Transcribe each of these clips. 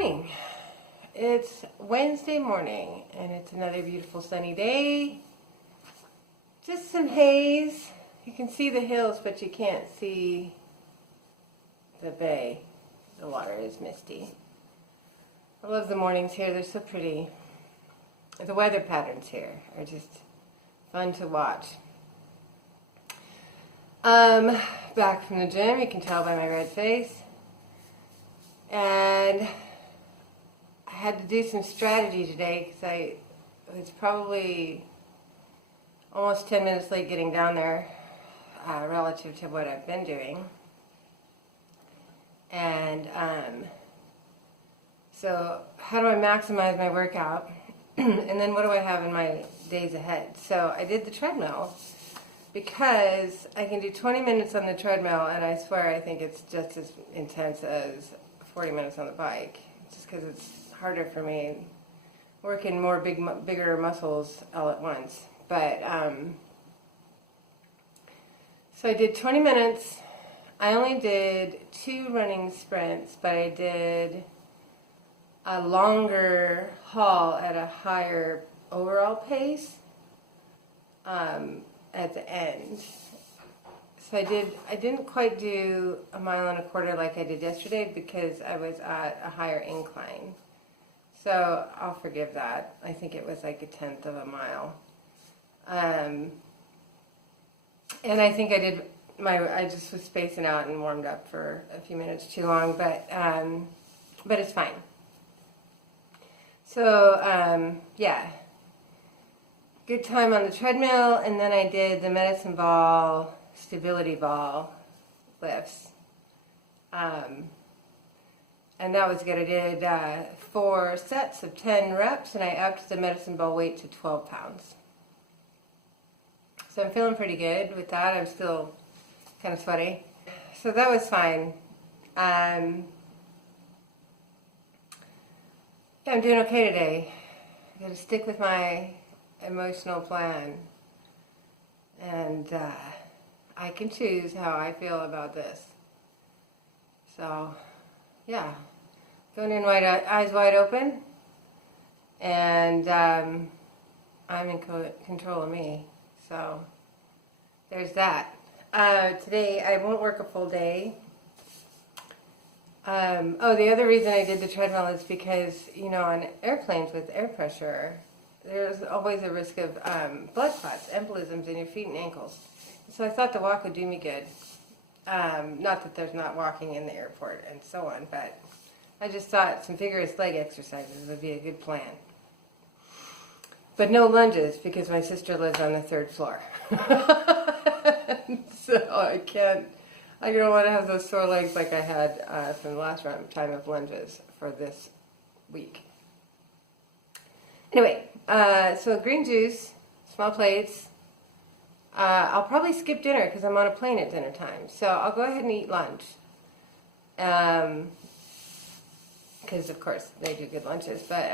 morning. It's Wednesday morning and it's another beautiful sunny day. Just some haze. You can see the hills, but you can't see the bay. The water is misty. I love the mornings here. They're so pretty. The weather patterns here are just fun to watch. Back from the gym, you can tell by my red face. And I had to do some strategy today because I was probably almost 10 minutes late getting down there relative to what I've been doing. And so how do I maximize my workout? And then what do I have in my days ahead? So I did the treadmill because I can do 20 minutes on the treadmill, and I swear I think it's just as intense as 40 minutes on the bike, just because it's harder for me, working more bigger muscles all at once. But so I did 20 minutes. I only did 2 running sprints, but I did a longer haul at a higher overall pace at the end. So I didn't quite do 1.25 miles like I did yesterday because I was at a higher incline. So I'll forgive that. I think it was like 1/10 of a mile. And I think I just was spacing out and warmed up for a few minutes too long, but it's fine. So, yeah, good time on the treadmill, and then I did the medicine ball, stability ball lifts. And that was good. I did 4 sets of 10 reps, and I upped the medicine ball weight to 12 pounds. So I'm feeling pretty good with that. I'm still kind of sweaty. So that was fine. Yeah, I'm doing okay today. I'm going to stick with my emotional plan. And I can choose how I feel about this. So, yeah. Going in eyes wide open. And I'm in control of me. So, there's that. Today I won't work a full day. The other reason I did the treadmill is because, on airplanes with air pressure, there's always a risk of blood clots, embolisms in your feet and ankles. So I thought the walk would do me good. Not that there's not walking in the airport and so on, but I just thought some vigorous leg exercises would be a good plan. But no lunges because my sister lives on the 3rd floor. So I don't want to have those sore legs like I had from the last time of lunges for this week. Anyway, so green juice, small plates. I'll probably skip dinner because I'm on a plane at dinner time. So I'll go ahead and eat lunch. Because, of course, they do good lunches. But,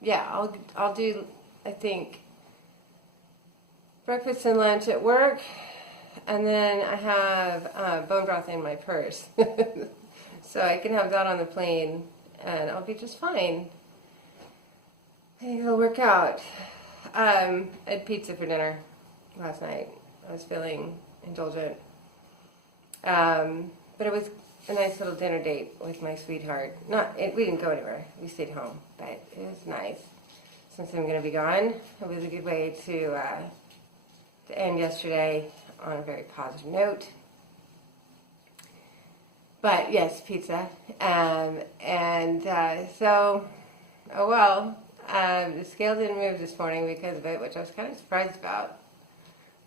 yeah, I'll do, I think, breakfast and lunch at work. And then I have bone broth in my purse. So I can have that on the plane, and I'll be just fine. I think it'll work out. I had pizza for dinner last night. I was feeling indulgent. But it was a nice little dinner date with my sweetheart. We didn't go anywhere. We stayed home, but it was nice. Since I'm going to be gone, it was a good way to end yesterday on a very positive note. But yes, pizza. So, oh well. The scale didn't move this morning because of it, which I was kind of surprised about.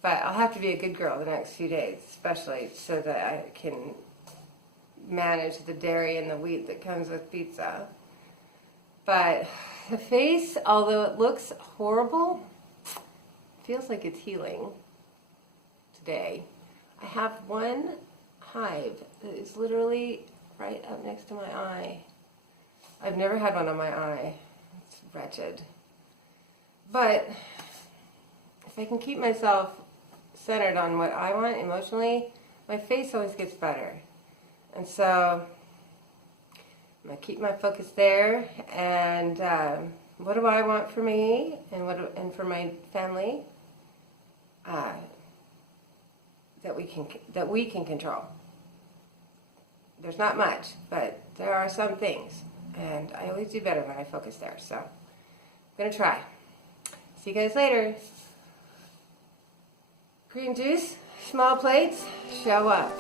But I'll have to be a good girl the next few days, especially so that I can manage the dairy and the wheat that comes with pizza. But the face, although it looks horrible, feels like it's healing today. I have one hive that is literally right up next to my eye. I've never had one on my eye. It's wretched. But if I can keep myself centered on what I want emotionally, my face always gets better. And so I'm going to keep my focus there. And what do I want for me and for my family that we can control? There's not much, but there are some things. And I always do better when I focus there. So I'm going to try. See you guys later. Green juice, small plates, show up.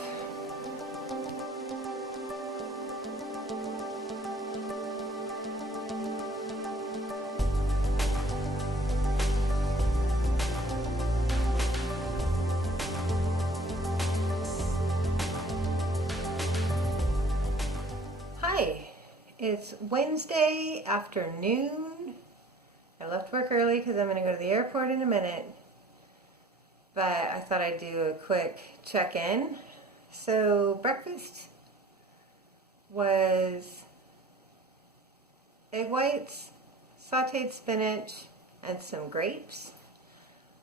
Hi, it's Wednesday afternoon. I left work early because I'm going to go to the airport in a minute. But I thought I'd do a quick check-in. So breakfast was egg whites, sauteed spinach, and some grapes.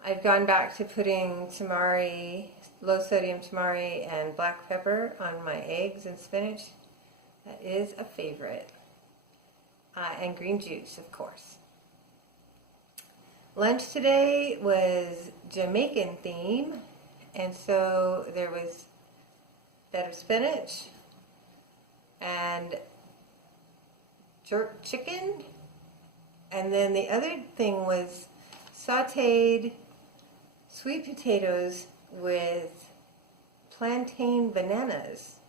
I've gone back to putting tamari, low-sodium tamari, and black pepper on my eggs and spinach. That is a favorite. And green juice, of course. Lunch today was Jamaican theme, and so there was bed of spinach and jerk chicken, and then the other thing was sauteed sweet potatoes with plantain bananas,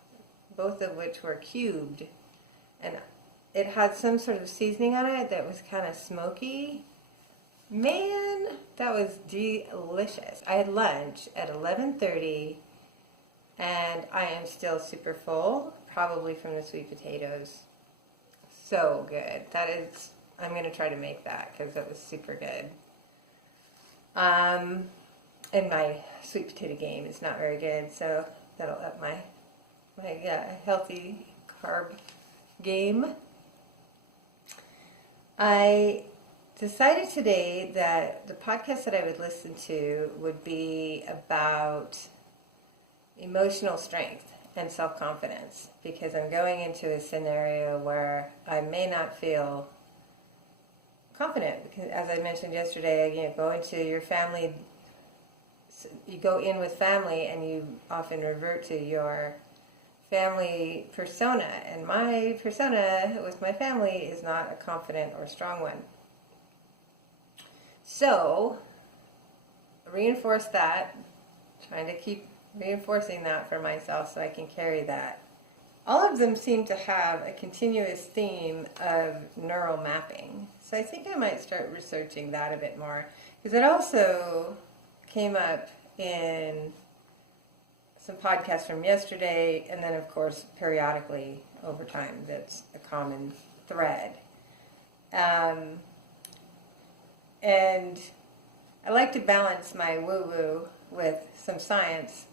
both of which were cubed, and it had some sort of seasoning on it that was kind of smoky. Man, that was delicious. I had lunch at 11:30, and I am still super full, probably from the sweet potatoes. So good. I'm going to try to make that because that was super good. And my sweet potato game is not very good, so that'll up my healthy carb game. I decided today that the podcast that I would listen to would be about emotional strength and self-confidence, because I'm going into a scenario where I may not feel confident, because as I mentioned yesterday, go into your family, you go in with family and you often revert to your family persona, and my persona with my family is not a confident or strong one. So, reinforce that, trying to keep reinforcing that for myself so I can carry that. All of them seem to have a continuous theme of neural mapping. So I think I might start researching that a bit more, because it also came up in some podcasts from yesterday, and then of course periodically over time. That's a common thread. And I like to balance my woo-woo with some science,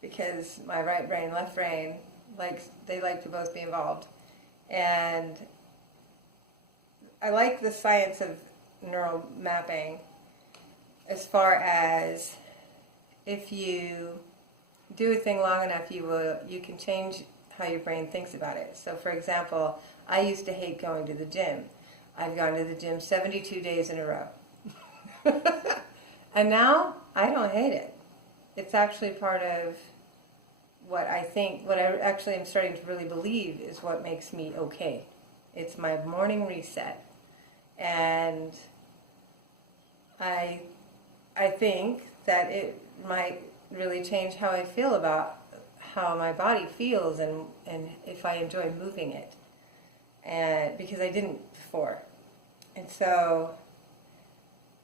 because my right brain, left brain, they like to both be involved. And I like the science of neural mapping as far as if you do a thing long enough, you can change how your brain thinks about it. So for example, I used to hate going to the gym. I've gone to the gym 72 days in a row. And now I don't hate it. It's actually part of what I actually am starting to really believe is what makes me okay. It's my morning reset. And I think that it might really change how I feel about how my body feels and if I enjoy moving it. And because I didn't before. And so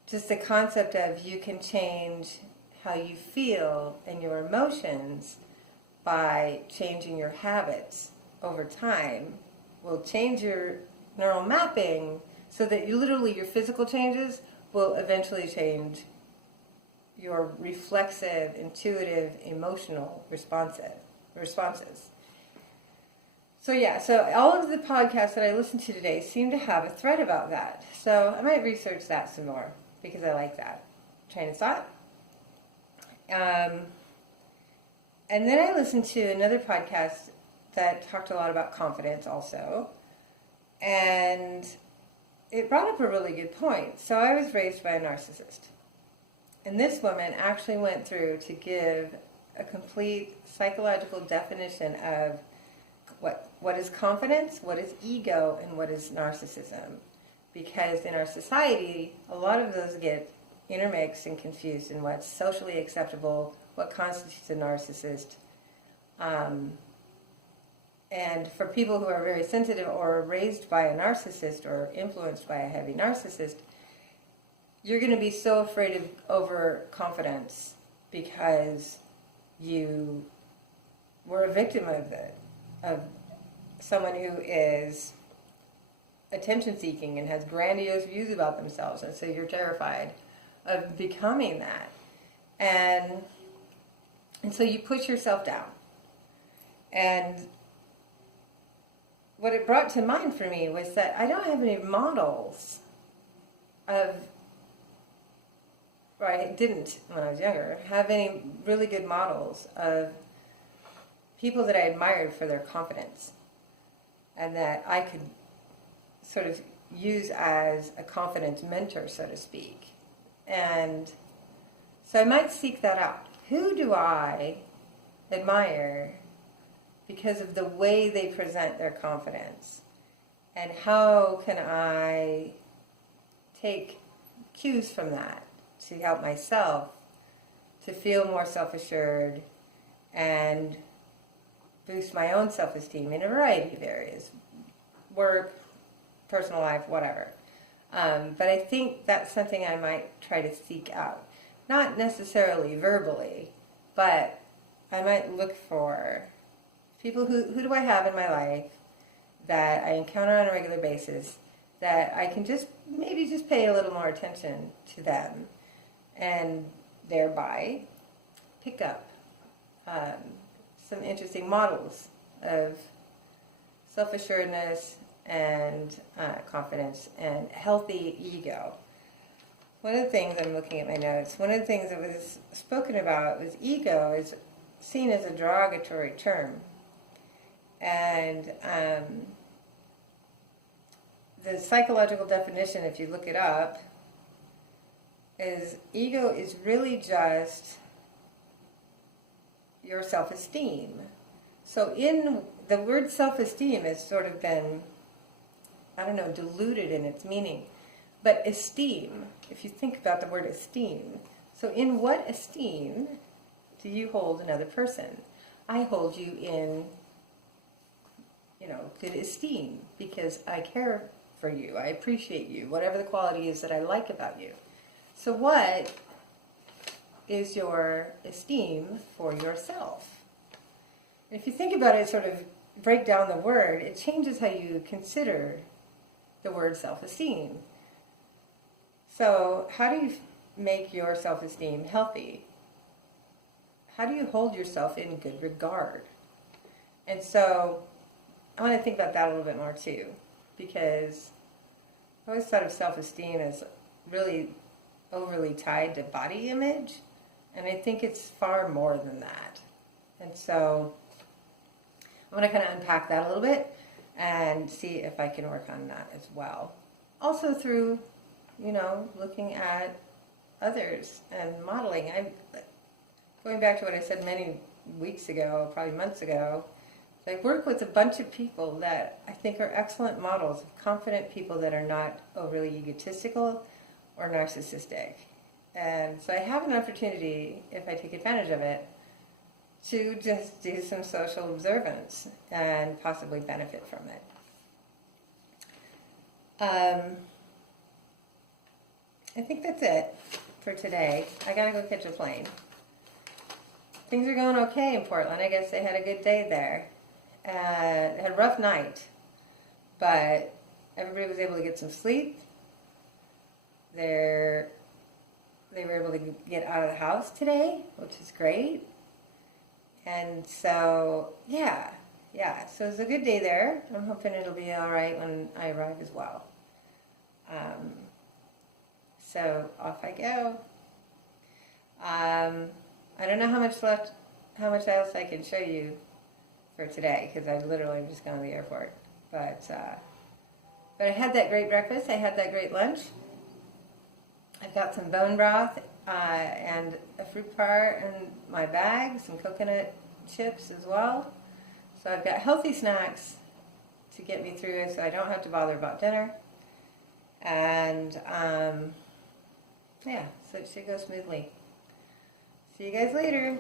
just the concept of you can change how you feel and your emotions by changing your habits over time will change your neural mapping so that your physical changes will eventually change your reflexive, intuitive, emotional responses. So all of the podcasts that I listened to today seem to have a thread about that. So I might research that some more, because I like that train of thought. And then I listened to another podcast that talked a lot about confidence also. And it brought up a really good point. So I was raised by a narcissist. And this woman actually went through to give a complete psychological definition of what is confidence, what is ego, and what is narcissism. Because in our society, a lot of those get intermixed and confused in what's socially acceptable, what constitutes a narcissist. And for people who are very sensitive or raised by a narcissist or influenced by a heavy narcissist, you're going to be so afraid of overconfidence because you were a victim of someone who is attention-seeking and has grandiose views about themselves, and so you're terrified of becoming that. And so you push yourself down. And what it brought to mind for me was that I don't have any models of, or I didn't when I was younger, have any really good models of people that I admired for their confidence and that I could sort of use as a confidence mentor, so to speak. And so I might seek that out. Who do I admire because of the way they present their confidence? And how can I take cues from that to help myself to feel more self-assured and boost my own self-esteem in a variety of areas? Work, personal life, whatever. But I think that's something I might try to seek out. Not necessarily verbally, but I might look for people who do I have in my life that I encounter on a regular basis that I can maybe just pay a little more attention to them and thereby pick up some interesting models of self-assuredness and confidence and healthy ego. One of the things, I'm looking at my notes, one of the things that was spoken about was ego is seen as a derogatory term. And the psychological definition, if you look it up, is ego is really just your self-esteem. So in the word self-esteem has sort of been, diluted in its meaning. But esteem, if you think about the word esteem, so in what esteem do you hold another person? I hold you in, good esteem because I care for you, I appreciate you, whatever the quality is that I like about you. So what is your esteem for yourself? And if you think about it, sort of break down the word, it changes how you consider the word self-esteem. So how do you make your self-esteem healthy? How do you hold yourself in good regard? And so I want to think about that a little bit more too, because I always thought of self-esteem as really overly tied to body image, and I think it's far more than that. And so I want to kind of unpack that a little bit and see if I can work on that as well. Also through, looking at others and modeling. Going back to what I said many weeks ago, probably months ago, I work with a bunch of people that I think are excellent models of confident people that are not overly egotistical or narcissistic. And so I have an opportunity, if I take advantage of it, to just do some social observance and possibly benefit from it. I think that's it for today. I gotta go catch a plane. Things are going okay in Portland. I guess they had a good day there. Had a rough night, but everybody was able to get some sleep. They were able to get out of the house today, which is great. And so, yeah. So it was a good day there. I'm hoping it'll be all right when I arrive as well. So off I go. I don't know how much else I can show you for today, because I literally just gone to the airport. But But I had that great breakfast. I had that great lunch. I've got some bone broth and a fruit bar in my bag, some coconut chips as well. So I've got healthy snacks to get me through so I don't have to bother about dinner. And yeah, so it should go smoothly. See you guys later.